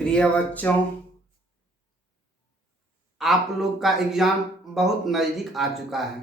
प्रिय बच्चों, आप लोग का एग्ज़ाम बहुत नज़दीक आ चुका है।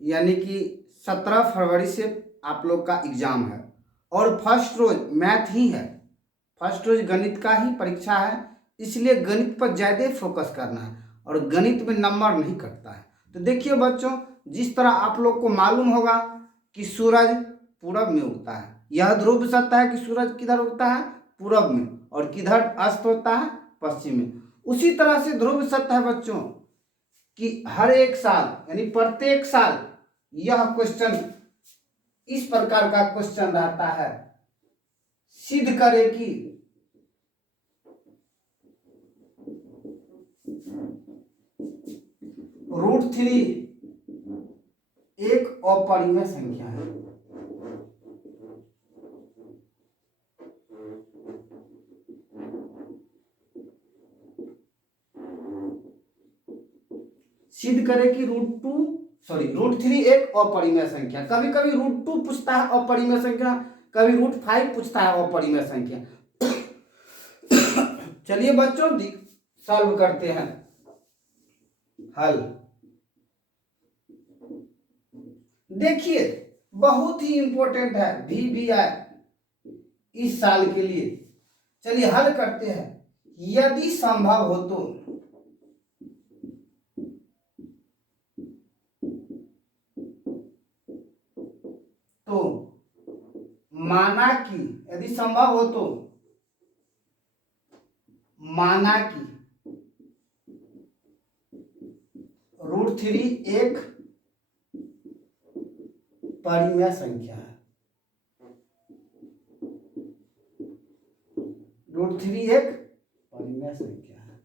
यानी कि 17 फरवरी से आप लोग का एग्ज़ाम है और फर्स्ट रोज़ मैथ ही है। फर्स्ट रोज़ गणित का ही परीक्षा है, इसलिए गणित पर ज़्यादा फोकस करना है और गणित में नंबर नहीं कटता है। तो देखिए बच्चों, जिस तरह आप लोग को मालूम होगा कि सूरज पूरब में उगता है, यह ध्रुव सत्य है कि सूरज किधर उगता है, पूरब में, और किधर अस्त होता है, पश्चिम में। उसी तरह से ध्रुव सत्य है बच्चों कि हर एक साल यानी प्रत्येक साल यह क्वेश्चन इस प्रकार का क्वेश्चन रहता है, सिद्ध करे कि √3 एक अपरिमेय संख्या है। सिद्ध करे कि √3 एक अपरिमेय संख्या। कभी कभी √2 पूछता है अपरिमेय संख्या, कभी √5 पूछता है अपरिमेय संख्या। चलिए बच्चों, सॉल्व करते हैं। हल देखिए, बहुत ही इंपॉर्टेंट है VBI इस साल के लिए। चलिए हल करते हैं। यदि संभव हो तो माना कि, यदि संभव हो तो माना कि √3 एक परिमेय संख्या है। √3 एक परिमेय संख्या है।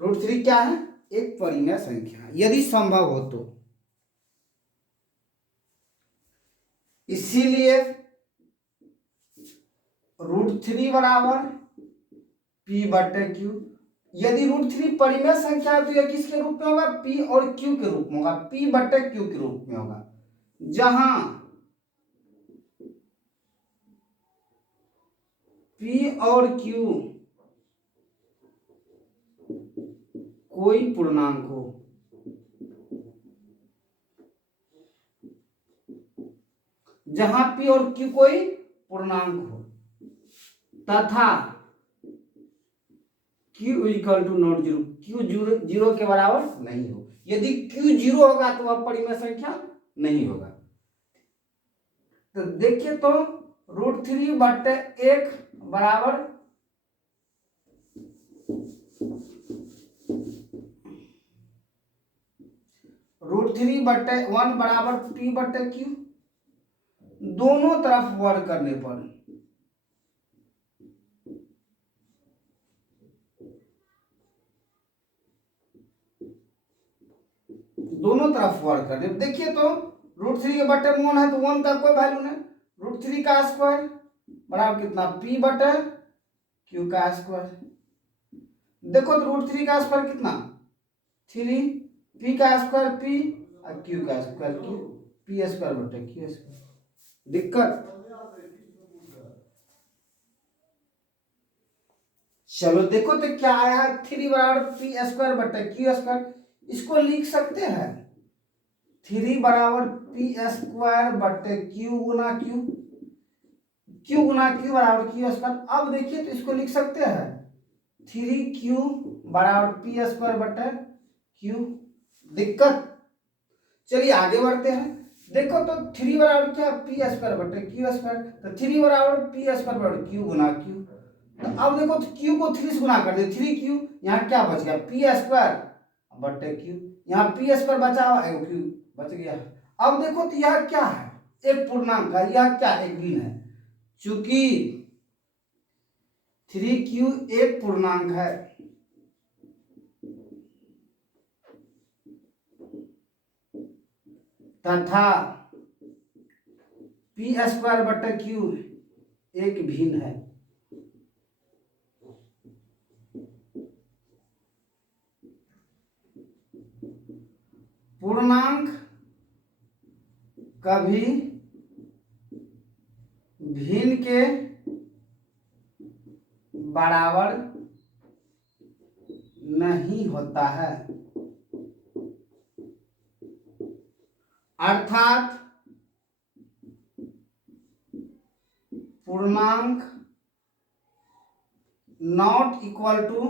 √3 क्या है? एक परिमेय संख्या है, यदि संभव हो तो। इसीलिए √3 बराबर P/Q। यदि √3 परिमेय संख्या है तो यह किसके रूप में होगा? P और Q के रूप में होगा, P/Q के रूप में होगा। जहां P और Q कोई पूर्णांक हो, जहां P और Q कोई पूर्णांक हो तथा Q = जीरो, Q जीरो के बराबर नहीं हो। यदि Q जीरो होगा तो वह परिमेय संख्या नहीं होगा। तो देखिए, तो √3/1 बराबर √3/1 बराबर P/Q। दोनों तरफ वर्ग करने पर दोनों तरफ वर्ग करने, देखिए तो √3 के बटे 1 है तो 1 का कोई वैल्यू नहीं। √3 का स्क्वायर बराबर कितना? P/Q का स्क्वायर। देखो तो √3 का स्क्वायर कितना? 3, P का स्क्वायर P और Q का स्क्वायर Q, P²/Q²। दिक्कत? चलो देखो तो क्या आया है, 3 बराबर P²/Q²। इसको लिख सकते हैं 3 बराबर P² गुना Q, Q गुना Q बराबर Q²। अब देखिए तो इसको लिख सकते हैं 3Q बराबर P²/Q। दिक्कत? चलिए आगे बढ़ते हैं। देखो तो 3 बराबर क्या? P²/Q²। तो 3 बराबर P²/Q गुना Q। तो अब देखो तो Q को 3 से गुना कर दे, 3Q। यहाँ क्या बच गया? P²/Q। यहाँ P² बचा हुआ, एगो Q बच गया। अब देखो तो यह क्या है? एक पूर्णांक है। यह क्या? एक भिन्न है। चूंकि 3Q एक पूर्णांक है तथा P²/Q एक भिन्न है, पूर्णांक कभी भिन्न के बराबर नहीं होता है, अर्थात पूर्णांक नॉट इक्वल टू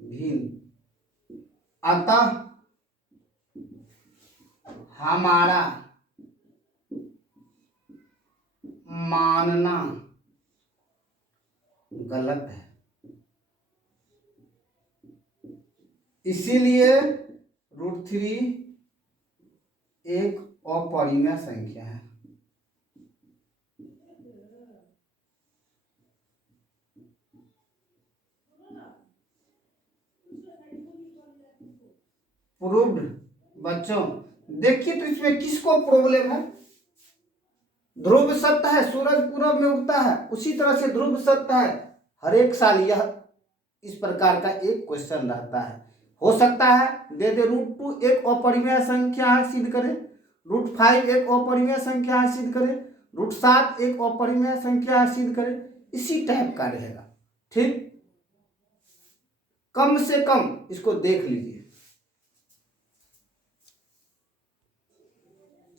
भिन्न। अतः हमारा मानना गलत है। इसीलिए √3 एक अपरिमेय संख्या है। प्रूव्ड। बच्चों देखिए तो इसमें किसको प्रॉब्लम है? ध्रुव सत्य है, सूरज पूरब में उगता है, उसी तरह से ध्रुव सत्य है। हर एक साल यह इस प्रकार का एक क्वेश्चन रहता है। हो सकता है दे दे √2 एक अपरिमेय संख्या है, सिद्ध करें। √5 एक अपरिमेय संख्या है, सिद्ध करें। √7 एक अपरिमेय संख्या है, सिद्ध करें। इसी टाइप का रहेगा। ठीक, कम से कम इसको देख लीजिए।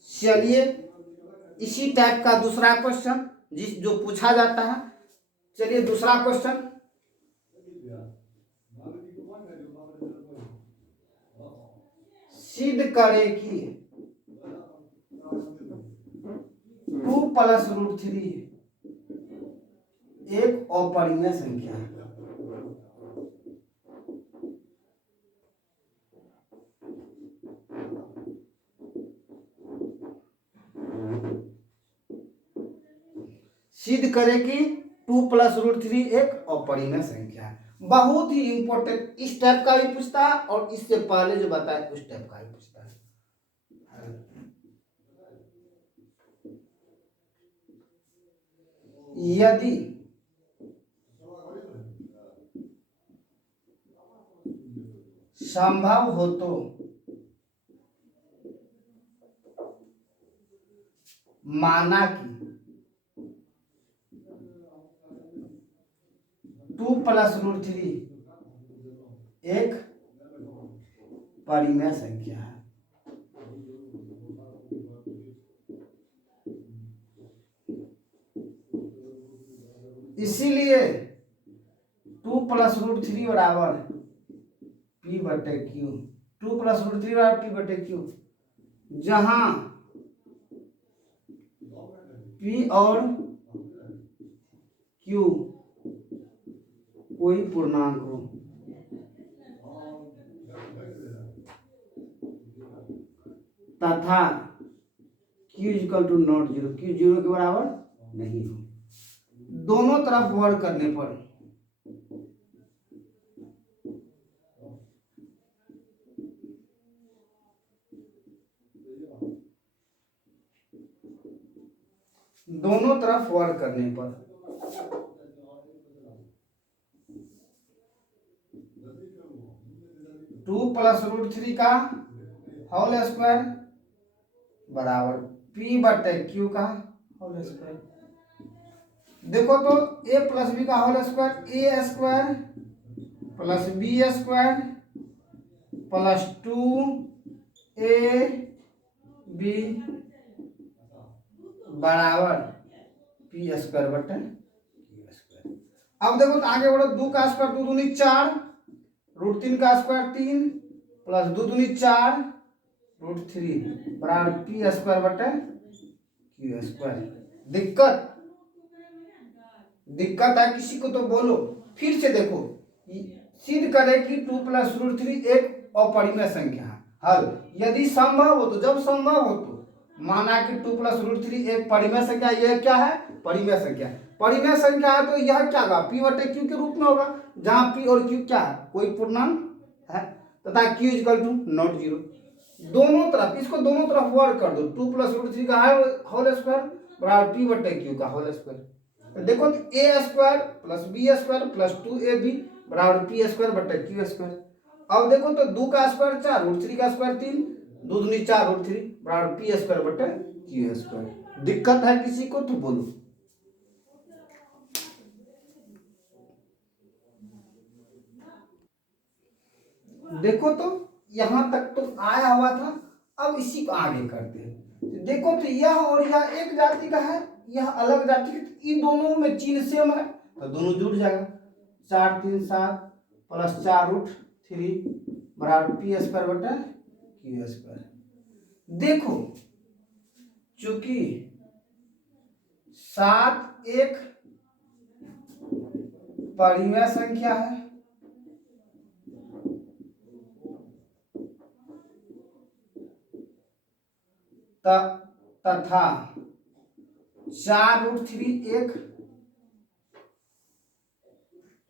चलिए इसी टाइप का दूसरा क्वेश्चन जो पूछा जाता है। चलिए दूसरा क्वेश्चन, सिद्ध करें कि 2 + √3 एक अपरिमेय संख्या है। सिद्ध करें कि 2 + √3 एक अपरिमेय संख्या है। बहुत ही इंपॉर्टेंट, इस टाइप का भी पूछता है और इससे पहले जो बताया उस टाइप का भी पूछता है। यदि संभव हो तो माना कि 2 + √3 एक परिमेय संख्या है। इसीलिए 2 + √3 बराबर P/Q। 2 + √3 बराबर P/Q, जहां P और Q कोई पूर्णांक हो, तथा Q = नॉट 0, Q 0 के बराबर नहीं हो। दोनों तरफ वर्ग करने पर दोनों तरफ वर्ग करने पर 2 + √3 का होल स्क्वायर बराबर P/Q का होल स्क्वायर। देखो तो a + b का whole square a square + b square + 2ab बराबर P² / Q²। अब देखो तो आगे बढ़ो, 2 का स्क्वायर 2 दूनी 4, √3 का स्क्वायर 3 + 2 दूनी 4 √3 बराबर P² / Q²। दिक्कत है किसी को तो बोलो। फिर से देखो, सिद्ध करें कि 2 + √3 एक अपरिमेय संख्या है। हल, यदि संभव हो तो, जब संभव हो तो माना कि 2 + √3 एक परिमेय संख्या। यह क्या है? परिमेय संख्या। परिमेय संख्या है तो यह क्या होगा? P/Q के रूप में होगा, जहां P और Q क्या है? कोई पूर्णांक है, तथा Q = नॉट 0। दोनों तरफ इसको दोनों तरफ वर्ग कर दो। 2 + √3 का होल स्क्वायर बराबर P/Q का होल स्क्वायर। देखो a² + b² + 2ab बराबर P² / Q²। अब देखो तो 2 का स्क्वायर 4, √3 का स्क्वायर 3, 2 दूनी 4 √3 बराबर P² / Q²। दिक्कत है किसी को तो बोलो। देखो तो यहाँ तक तो आया हुआ था, अब इसी को आगे करते हैं। तो देखो तो यह और यह एक जाति का है, यह अलग जाति का, इन दोनों में चिन्ह सेम है तो दोनों जुड़ जाएगा। 4 3 7 प्लस 4√3 बराबर पी स्क्वायर बटा क्यू स्क्वायर। देखो चूंकि 7 एक परिमेय संख्या है तथा 4√3 एक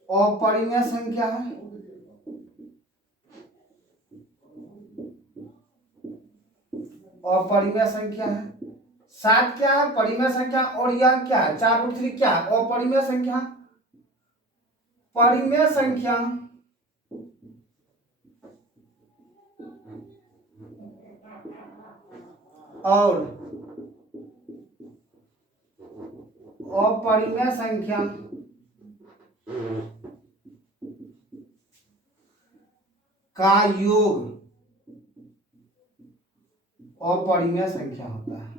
अपरिमेय संख्या है, अपरिमेय संख्या है। 7 क्या है? परिमेय संख्या। और यह क्या है? 4√3 क्या है? अपरिमेय संख्या। परिमेय संख्या और अपरिमेय संख्या का योग अपरिमेय संख्या होता है।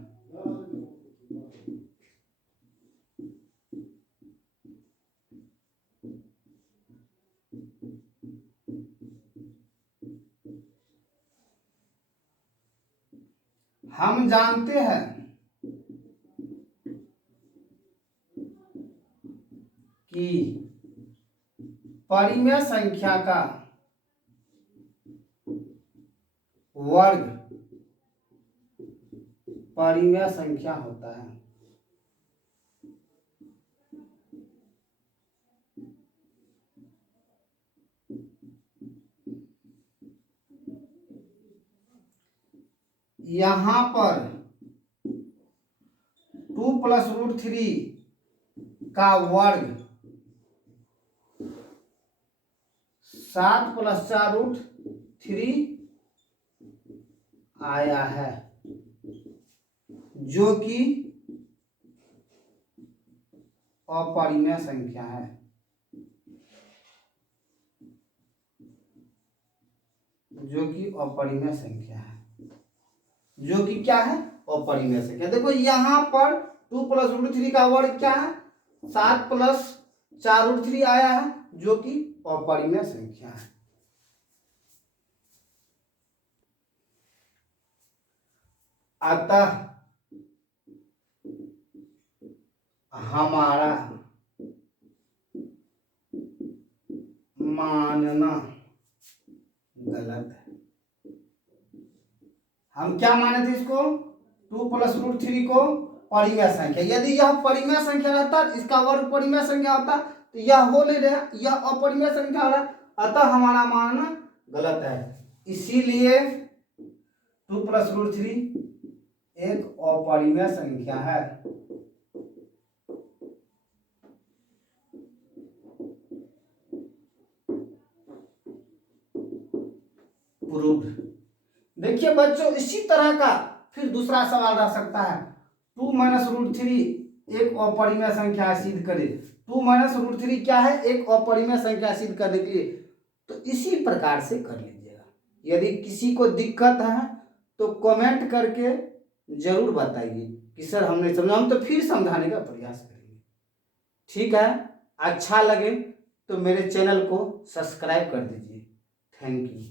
हम जानते हैं कि परिमेय संख्या का वर्ग परिमेय संख्या होता है। यहां पर 2 + √3 का वर्ग 7 + 4√3 आया है, जो कि अपरिमेय संख्या है। जो कि अपरिमेय संख्या है, जो कि क्या है? अपरिमेय संख्या। देखो यहां पर 2 + √3 का वर्ग क्या है? 7 + 4√3 आया है, जो कि अपरिमेय संख्या है। अतः हमारा मानना गलत है। हम क्या माने थे इसको? 2 + √3 को परिमेय संख्या। यदि यह परिमेय संख्या रहता, इसका वर्ग परिमेय संख्या होता, तो यह हो नहीं रहा, यह अपरिमेय संख्या हो रहा, अतः हमारा मानना गलत है। इसीलिए 2 + √3 एक अपरिमेय संख्या है। प्रूव्ड। देखिए बच्चों, इसी तरह का फिर दूसरा सवाल रह सकता है। 2 - √3 एक अपरिमेय संख्या सिद्ध करे। 2 - √3 क्या है? एक अपरिमेय संख्या सिद्ध करने के लिए। तो इसी प्रकार से कर लीजिएगा। यदि किसी को दिक्कत है तो कमेंट करके जरूर बताइए कि सर हमने समझा। हम तो फिर समझाने का प्रयास करेंगे। ठीक है, अच्छा लगे तो मेरे चैनल को सब्सक्राइब कर दीजिए। Thank you.